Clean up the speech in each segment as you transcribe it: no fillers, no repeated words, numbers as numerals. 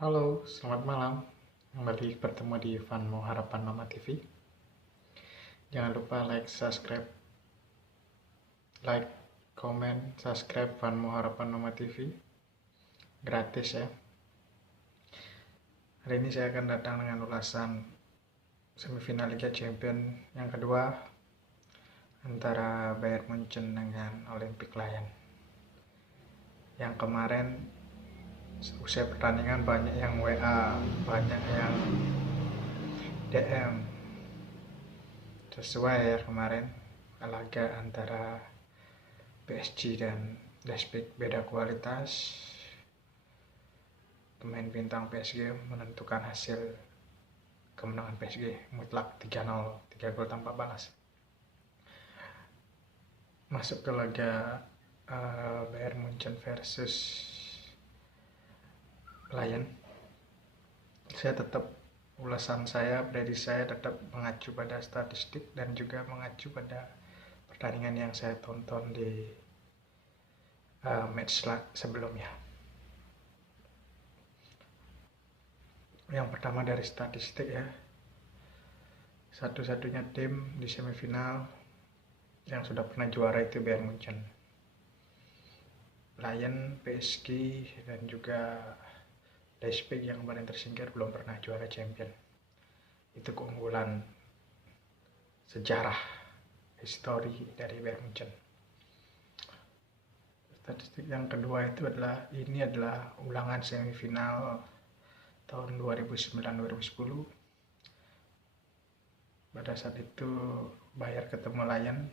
Halo, selamat malam. Kembali bertemu di Fanmu Harapan Mama TV. Jangan lupa like, komen, subscribe Fanmu Harapan Mama TV. Gratis ya. Hari ini saya akan datang dengan ulasan semifinal Liga Champions yang kedua antara Bayern Munchen dengan Olympic Lyon. Yang kemarin usai pertandingan banyak yang WA, banyak yang DM. Sesuai ya kemarin laga antara PSG dan Leipzig beda kualitas. Pemain bintang PSG menentukan hasil kemenangan PSG mutlak 3-0, 3 gol tanpa balas. Masuk ke laga Bayern Munchen versus Lyon. Ulasan saya, prediksi saya tetap mengacu pada statistik dan juga mengacu pada pertandingan yang saya tonton di match sebelumnya. Yang pertama dari statistik ya, satu-satunya tim di semifinal yang sudah pernah juara itu Bayern Munchen. Lyon, PSG, dan juga Leipzig yang kemarin tersingkir belum pernah juara champion. Itu keunggulan sejarah histori dari Bayern Munchen. Statistik yang kedua itu adalah ulangan semifinal tahun 2009-2010. Pada saat itu Bayern ketemu Lyon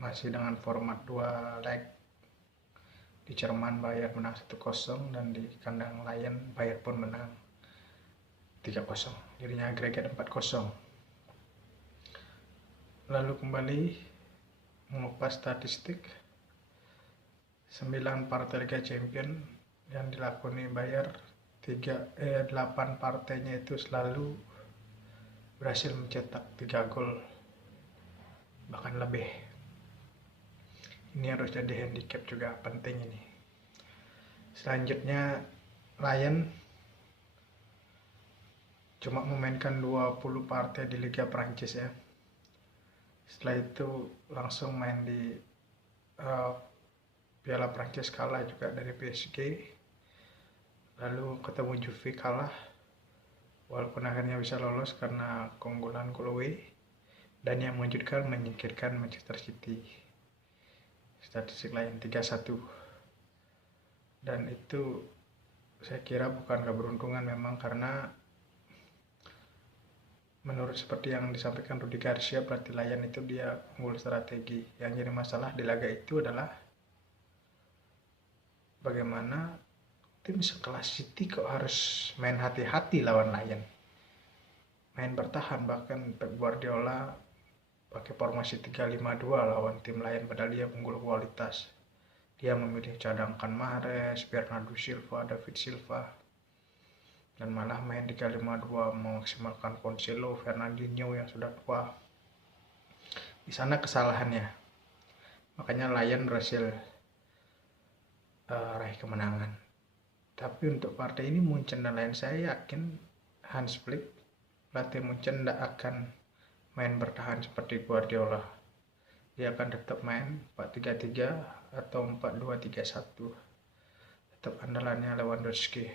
masih dengan format 2 leg. Di Jerman Bayern menang 1-0 dan di kandang Lyon Bayern pun menang 3-0. Jadinya agregat 4-0. Lalu kembali mengupas statistik 9 partai Liga Champions yang dilakoni Bayern, 8 partainya itu selalu berhasil mencetak 3 gol bahkan lebih. Ini harus jadi handicap juga penting ini. Selanjutnya Lyon cuma memainkan 20 partai di Liga Prancis ya. Setelah itu langsung main di Piala Prancis, kalah juga dari PSG. Lalu ketemu Juve, kalah. Walaupun akhirnya bisa lolos karena keunggulan Chloe. Dan yang mengejutkan menyingkirkan Manchester City. Statistik lain 3-1. Dan itu saya kira bukan keberuntungan memang, karena menurut seperti yang disampaikan Rudi Garcia, pelatih Lyon itu dia unggul strategi. Yang jadi masalah di laga itu adalah bagaimana tim sekelas City kok harus main hati-hati lawan Lyon. Main bertahan, bahkan Pep Guardiola pakai formasi 3-5-2 lawan tim Lyon padahal dia unggul kualitas. Dia memilih cadangkan Mahrez, Bernardo Silva, David Silva, dan malah main 3-5-2 memaksimalkan Cancelo, Fernandinho yang sudah tua. Di sana kesalahannya. Makanya Lyon berhasil raih kemenangan. Tapi untuk partai ini Munchen dan Lyon, saya yakin Hans Flick, pelatih Munchen, tidak akan main bertahan seperti Guardiola. Dia akan tetap main 4-3-3 atau 4-2-3-1. Tetap andalannya Lewandowski.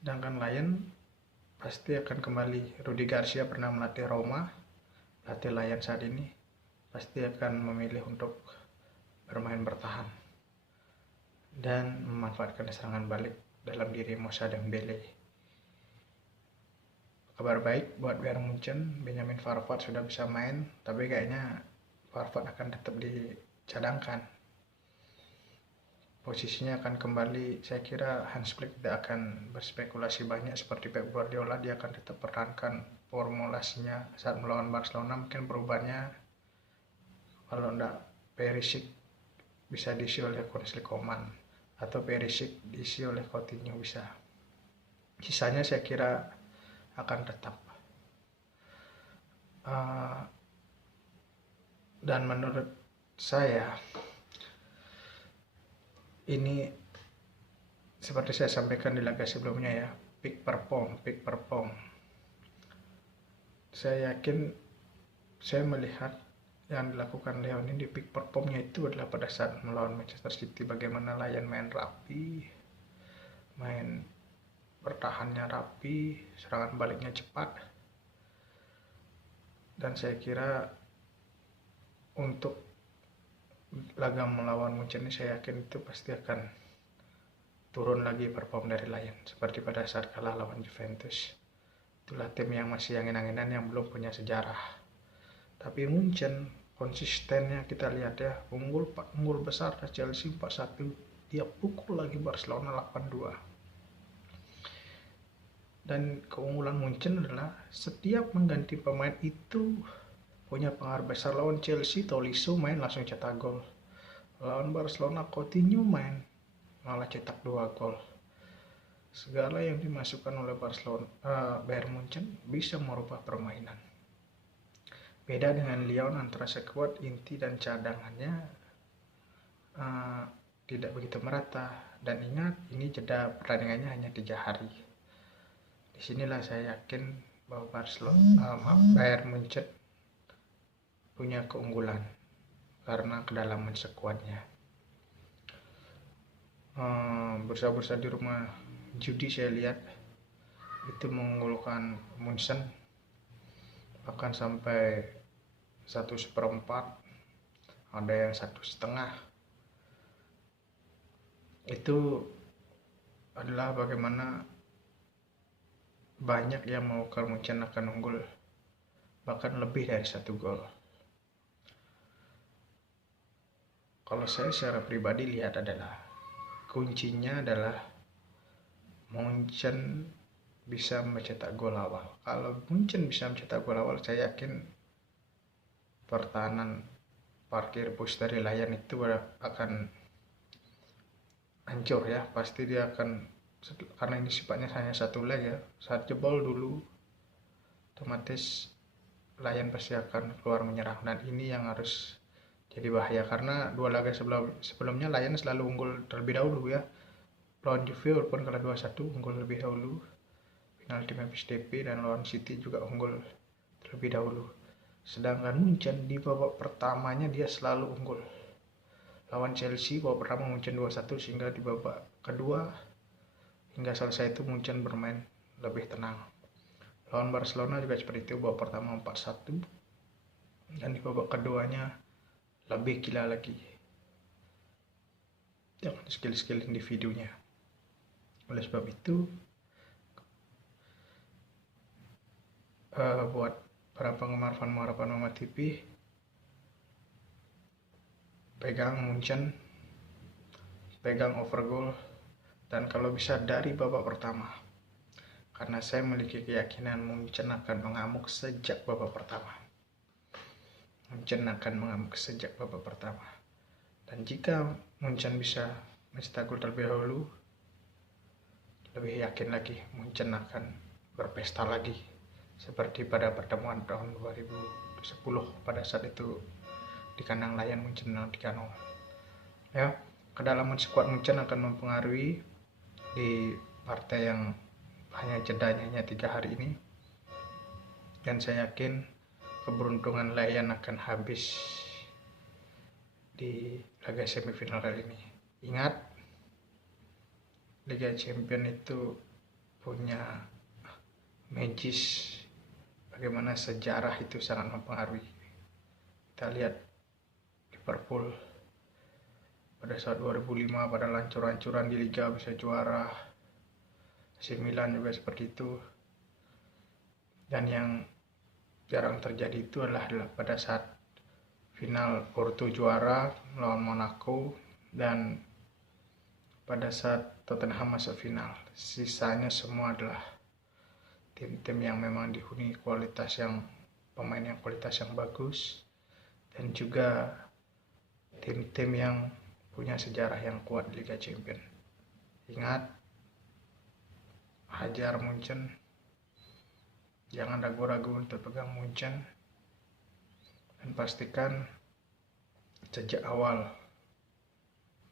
Sedangkan Lyon pasti akan kembali. Rudi Garcia pernah melatih Roma, pelatih Lyon saat ini pasti akan memilih untuk bermain bertahan dan memanfaatkan serangan balik dalam diri Moussa Dembele. Kabar baik buat Bayern Munchen, Benjamin Pavard sudah bisa main, tapi kayaknya Pavard akan tetap dicadangkan. Posisinya akan kembali, saya kira Hans Flick tidak akan berspekulasi banyak seperti Pep Guardiola. Dia akan tetap pertahankan formulasinya saat melawan Barcelona. Mungkin perubahannya, kalau tidak Perisic bisa diisi oleh Kingsley Coman, atau Perisic diisi oleh Coutinho bisa. Sisanya saya kira akan tetap. Dan menurut saya ini seperti saya sampaikan di laga sebelumnya ya, peak perform. Saya yakin, saya melihat yang dilakukan Leon ini di peak performnya itu adalah pada saat melawan Manchester City, bagaimana Lion main rapi, main bertahannya rapi, serangan baliknya cepat. Dan saya kira untuk laga melawan Munchen ini saya yakin itu pasti akan turun lagi perform dari Lion seperti pada saat kalah lawan Juventus. Itulah tim yang masih angin-anginan, yang belum punya sejarah. Tapi Munchen konsistennya kita lihat ya, unggul besar Chelsea 4-1, dia pukul lagi Barcelona 8-2. Dan keunggulan Munchen adalah setiap mengganti pemain itu punya pengaruh besar. Lawan Chelsea, Tolisso main langsung cetak gol. Lawan Barcelona, Coutinho main malah cetak 2 gol. Segala yang dimasukkan oleh Bayern Munchen bisa merubah permainan. Beda dengan Lyon, antara skuad inti dan cadangannya tidak begitu merata. Dan ingat, ini jeda pertandingannya hanya 3 hari. Disinilah saya yakin bahwa Bayern Munchen punya keunggulan karena kedalaman skuadnya. Bursa-bursa di rumah judi saya lihat itu mengunggulkan Munchen akan sampai 1/4, ada yang 1,5. Itu adalah bagaimana banyak yang mau ke Munchen akan unggul bahkan lebih dari 1 gol. Kalau saya secara pribadi lihat adalah kuncinya adalah Munchen bisa mencetak gol awal. Kalau Munchen bisa mencetak gol awal, saya yakin pertahanan parkir bus dari Lion itu akan hancur ya. Pasti dia akan, karena ini sifatnya hanya 1 leg ya, saat jebol dulu otomatis Lion pasti akan keluar menyerang. Dan ini yang harus jadi bahaya, karena 2 laga sebelumnya Lion selalu unggul terlebih dahulu ya. Lawan Juve walaupun kalah 2-1 unggul lebih dahulu, penalti Memphis Depay, dan lawan City juga unggul terlebih dahulu. Sedangkan Munchen di babak pertamanya dia selalu unggul. Lawan Chelsea babak pertama Munchen 2-1, sehingga di babak kedua hingga selesai itu Munchen bermain lebih tenang. Lawan Barcelona juga seperti itu, babak pertama 4-1, dan di babak keduanya lebih gila lagi. Jangan skill individunya. Oleh sebab itu, buat para penggemar Fan Harapan Mama TV, pegang Munchen, pegang over goal, dan kalau bisa dari babak pertama, karena saya memiliki keyakinan Munchen akan mengamuk sejak babak pertama. Dan jika Munchen bisa mencetak gol terlebih dahulu, lebih yakin lagi Munchen akan berpesta lagi seperti pada pertemuan tahun 2010 pada saat itu di kandang Lion Munchen 3-0. Ya, kedalaman skuad Munchen akan mempengaruhi di partai yang jedanya hanya 3 hari ini. Dan saya yakin keberuntungan Lion akan habis di laga semifinal kali ini. Ingat, Liga Champions itu punya magis, bagaimana sejarah itu sangat mempengaruhi. Kita lihat Liverpool pada saat 2005 pada lancur-lancuran di Liga bisa juara, AC Milan juga seperti itu. Dan yang jarang terjadi itu adalah pada saat final Porto juara melawan Monaco, dan pada saat Tottenham masuk final. Sisanya semua adalah tim-tim yang memang dihuni pemain yang kualitas yang bagus, dan juga tim-tim yang punya sejarah yang kuat di Liga Champions. Ingat, hajar Munchen, jangan ragu-ragu untuk pegang Munchen, dan pastikan sejak awal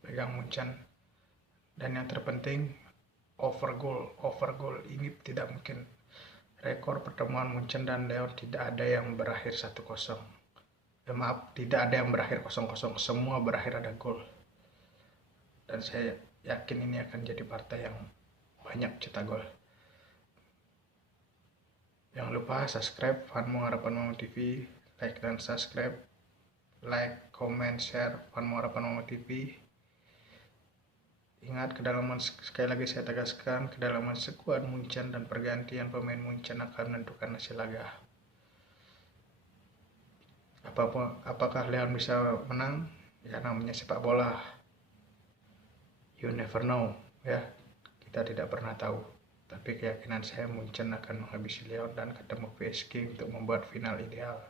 pegang Munchen. Dan yang terpenting, over goal ini tidak mungkin. Rekor pertemuan Munchen dan Lyon tidak ada yang berakhir 1-0. Tidak ada yang berakhir 0-0, semua berakhir ada gol. Dan saya yakin ini akan jadi partai yang banyak cetak gol. Jangan lupa subscribe Fanmu Harapan Mama TV, like dan subscribe, like, comment, share Fanmu Harapan Mama TV. Ingat, kedalaman, sekali lagi saya tegaskan, kedalaman skuad Munchen dan pergantian pemain Munchen akan menentukan hasil laga. Apakah Lyon bisa menang? Ya, namanya sepak bola. You never know, ya. Kita tidak pernah tahu. Tapi keyakinan saya Munchen akan menghabisi Lyon dan ketemu PSG untuk membuat final ideal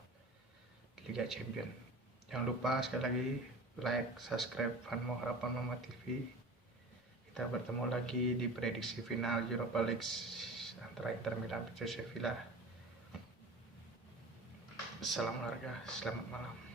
Liga Champion. Jangan lupa sekali lagi like, subscribe Fanmu Harapan Mama TV. Kita bertemu lagi di prediksi final Europa League antara Inter Milan versus Sevilla. Salam olahraga, selamat malam.